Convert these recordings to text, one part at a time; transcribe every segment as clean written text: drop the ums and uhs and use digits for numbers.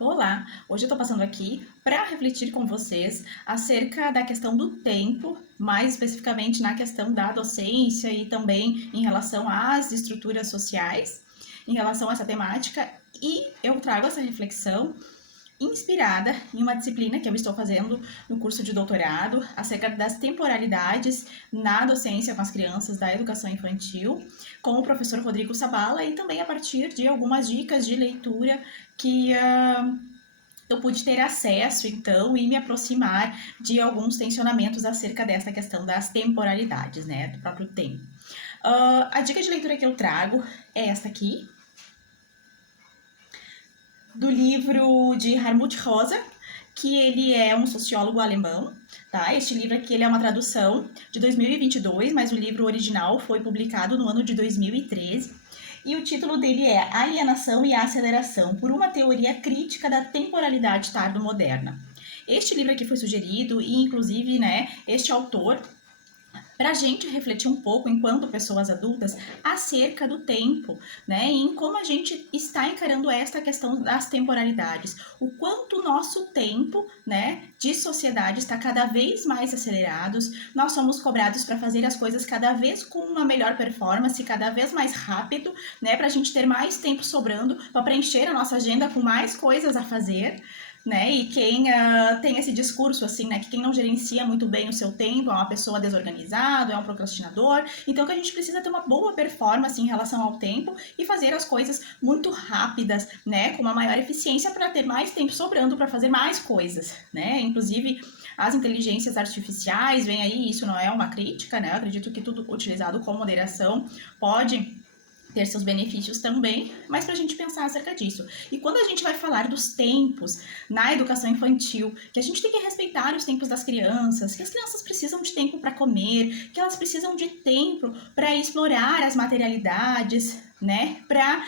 Olá, hoje eu estou passando aqui para refletir com vocês acerca da questão do tempo, mais especificamente na questão da docência e também em relação às estruturas sociais, em relação a essa temática, e eu trago essa reflexão inspirada em uma disciplina que eu estou fazendo no curso de doutorado acerca das temporalidades na docência com as crianças da educação infantil, com o professor Rodrigo Sabala e também a partir de algumas dicas de leitura que eu pude ter acesso, então, e me aproximar de alguns tensionamentos acerca dessa questão das temporalidades, né, do próprio tempo. A dica de leitura que eu trago é esta aqui, do livro de Hartmut Rosa, que ele é um sociólogo alemão, tá? Este livro aqui ele é uma tradução de 2022, mas o livro original foi publicado no ano de 2013. E o título dele é Alienação e Aceleração, por uma teoria crítica da temporalidade tardo-moderna. Este livro aqui foi sugerido e, inclusive, né, este autor para a gente refletir um pouco, enquanto pessoas adultas, acerca do tempo, né? E em como a gente está encarando esta questão das temporalidades. O quanto o nosso tempo, né, de sociedade está cada vez mais acelerados. Nós somos cobrados para fazer as coisas cada vez com uma melhor performance, cada vez mais rápido, né? Para a gente ter mais tempo sobrando para preencher a nossa agenda com mais coisas a fazer. Né? E quem tem esse discurso assim, né, que quem não gerencia muito bem o seu tempo é uma pessoa desorganizada, é um procrastinador. Então que a gente precisa ter uma boa performance em relação ao tempo e fazer as coisas muito rápidas, né, com uma maior eficiência para ter mais tempo sobrando para fazer mais coisas, né? Inclusive as inteligências artificiais, vem aí, isso não é uma crítica, né? Eu acredito que tudo utilizado com moderação pode ter seus benefícios também, mas para a gente pensar acerca disso. E quando a gente vai falar dos tempos na educação infantil, que a gente tem que respeitar os tempos das crianças, que as crianças precisam de tempo para comer, que elas precisam de tempo para explorar as materialidades, né? Para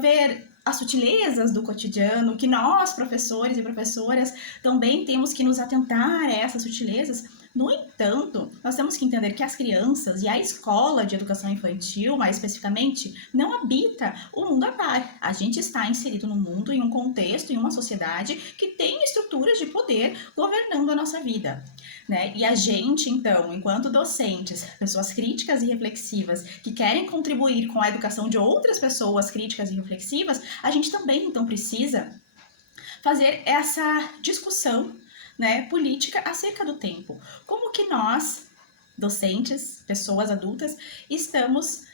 ver as sutilezas do cotidiano, que nós, professores e professoras, também temos que nos atentar a essas sutilezas. No entanto, nós temos que entender que as crianças e a escola de educação infantil, mais especificamente, não habita o mundo a par. A gente está inserido no mundo, em um contexto, em uma sociedade que tem estruturas de poder governando a nossa vida. Né? E a gente, então, enquanto docentes, pessoas críticas e reflexivas que querem contribuir com a educação de outras pessoas críticas e reflexivas, a gente também, então, precisa fazer essa discussão, né, política acerca do tempo. Como que nós, docentes, pessoas adultas, estamos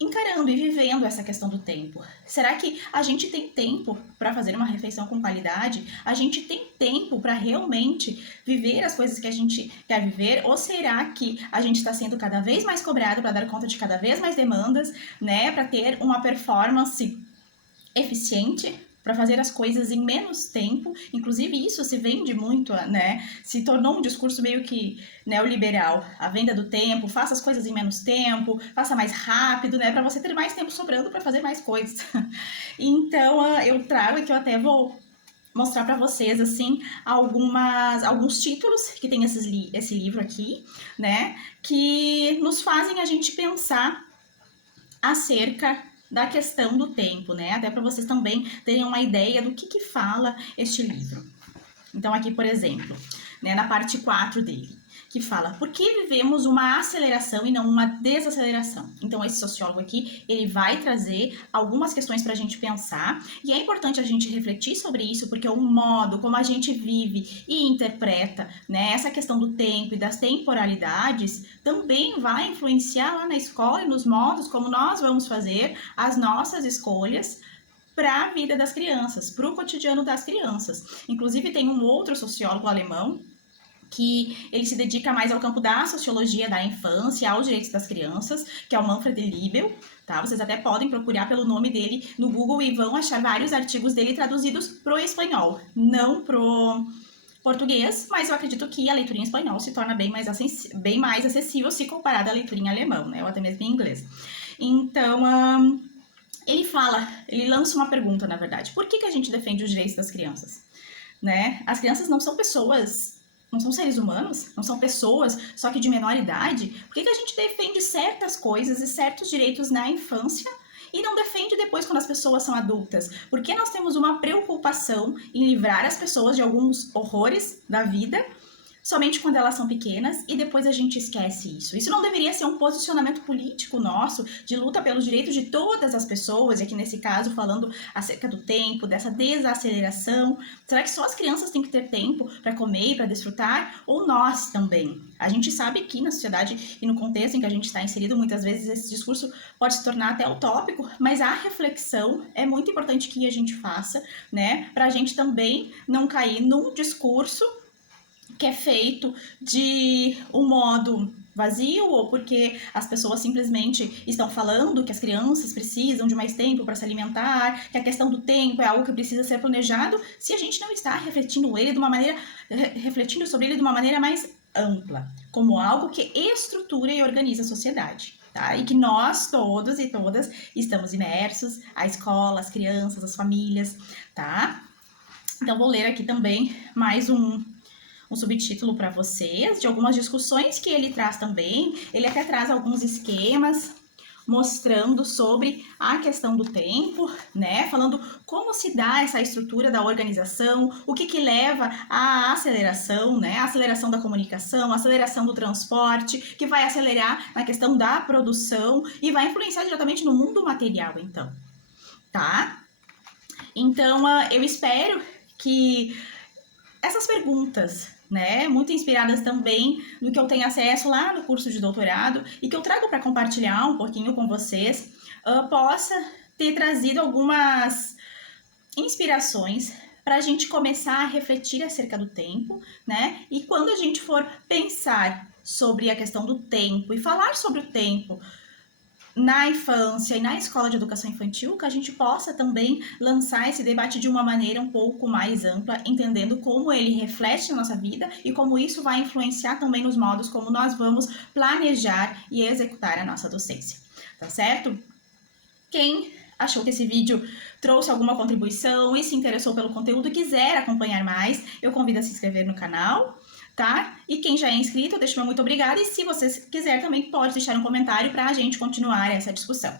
encarando e vivendo essa questão do tempo? Será que a gente tem tempo para fazer uma refeição com qualidade? A gente tem tempo para realmente viver as coisas que a gente quer viver? Ou será que a gente está sendo cada vez mais cobrado para dar conta de cada vez mais demandas, né, para ter uma performance eficiente, para fazer as coisas em menos tempo? Inclusive isso se vende muito, né? Se tornou um discurso meio que neoliberal, a venda do tempo, faça as coisas em menos tempo, faça mais rápido, né? Para você ter mais tempo sobrando para fazer mais coisas. Então eu trago aqui, eu até vou mostrar para vocês assim alguns títulos que tem esse livro aqui, né? Que nos fazem a gente pensar acerca da questão do tempo, né? Até para vocês também terem uma ideia do que fala este livro. Então, aqui, por exemplo, né, na parte 4 dele, que fala por que vivemos uma aceleração e não uma desaceleração. Então, esse sociólogo aqui, ele vai trazer algumas questões para a gente pensar, e é importante a gente refletir sobre isso, porque o modo como a gente vive e interpreta, né, essa questão do tempo e das temporalidades também vai influenciar lá na escola e nos modos como nós vamos fazer as nossas escolhas para a vida das crianças, para o cotidiano das crianças. Inclusive, tem um outro sociólogo alemão que ele se dedica mais ao campo da sociologia da infância, aos direitos das crianças, que é o Manfred Liebel, tá? Vocês até podem procurar pelo nome dele no Google e vão achar vários artigos dele traduzidos pro espanhol, não pro português, mas eu acredito que a leitura em espanhol se torna bem mais acessível se comparada à leitura em alemão, né? Ou até mesmo em inglês. Então, ele lança uma pergunta, na verdade. Por que a gente defende os direitos das crianças? Né? As crianças não são pessoas, não são seres humanos, não são pessoas, só que de menor idade. Por que a gente defende certas coisas e certos direitos na infância e não defende depois quando as pessoas são adultas? Porque nós temos uma preocupação em livrar as pessoas de alguns horrores da vida somente quando elas são pequenas e depois a gente esquece isso. Isso não deveria ser um posicionamento político nosso de luta pelos direitos de todas as pessoas, e aqui nesse caso falando acerca do tempo, dessa desaceleração. Será que só as crianças têm que ter tempo para comer e para desfrutar? Ou nós também? A gente sabe que na sociedade e no contexto em que a gente está inserido, muitas vezes esse discurso pode se tornar até utópico, mas a reflexão é muito importante que a gente faça, né? Para a gente também não cair num discurso que é feito de um modo vazio, ou porque as pessoas simplesmente estão falando que as crianças precisam de mais tempo para se alimentar, que a questão do tempo é algo que precisa ser planejado, se a gente não está refletindo sobre ele de uma maneira mais ampla, como algo que estrutura e organiza a sociedade. Tá? E que nós todos e todas estamos imersos, a escola, as crianças, as famílias, tá? Então vou ler aqui também mais um subtítulo para vocês, de algumas discussões que ele traz também. Ele até traz alguns esquemas mostrando sobre a questão do tempo, né? Falando como se dá essa estrutura da organização, o que leva à aceleração, né? A aceleração da comunicação, a aceleração do transporte, que vai acelerar na questão da produção e vai influenciar diretamente no mundo material, então, tá? Então, eu espero que essas perguntas, né, muito inspiradas também no que eu tenho acesso lá no curso de doutorado e que eu trago para compartilhar um pouquinho com vocês, possa ter trazido algumas inspirações para a gente começar a refletir acerca do tempo, né? E quando a gente for pensar sobre a questão do tempo e falar sobre o tempo na infância e na escola de educação infantil, que a gente possa também lançar esse debate de uma maneira um pouco mais ampla, entendendo como ele reflete na nossa vida e como isso vai influenciar também nos modos como nós vamos planejar e executar a nossa docência, tá certo? Quem achou que esse vídeo trouxe alguma contribuição e se interessou pelo conteúdo e quiser acompanhar mais, eu convido a se inscrever no canal, tá? E quem já é inscrito, deixa meu muito obrigada. E se você quiser também pode deixar um comentário para a gente continuar essa discussão.